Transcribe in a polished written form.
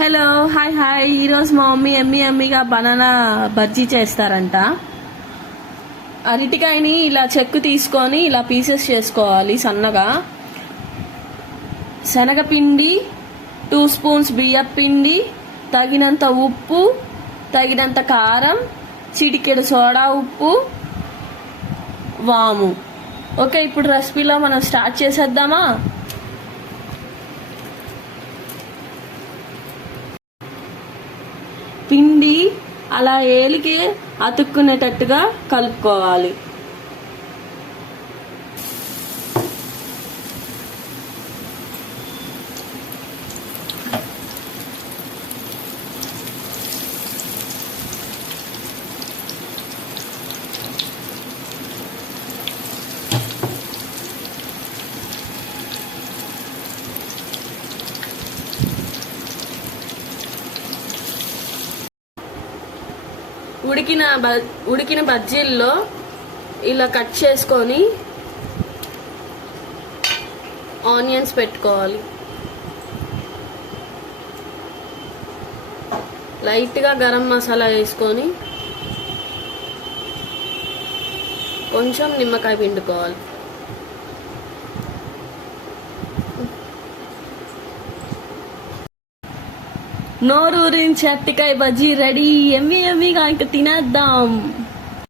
Hello hi hi. ఈరోజు మా mummy ఎమ్మిగా banana bajji చేస్తారంట. అరటికాయని ఇలా చెక్కు తీసుకొని ఇలా పీసెస్ చేసుకోవాలి సన్నగా. శనగపిండి 2 స్పూన్స్ బియ్యం పిండి, తగినంత ఉప్పు, తగినంత కారం, చిటికెడు సోడా ఉప్పు, వాము. ఓకే, ఇప్పుడు రెసిపీలో మనం స్టార్ట్ చేసేద్దామా? పిండి అలా ఏలికి అతుక్కునేటట్టుగా కలుపుకోవాలి. ఉడికిన బజ్జీల్లో ఇలా కట్ చేసుకొని ఆనియన్స్ పెట్టుకోవాలి. లైట్గా గరం మసాలా వేసుకొని కొంచెం నిమ్మకాయ పిండుకోవాలి. నోరూరించి అరటికాయ బజ్జీ రెడీ. ఎమ్మిగా ఇంకా తినేద్దాం.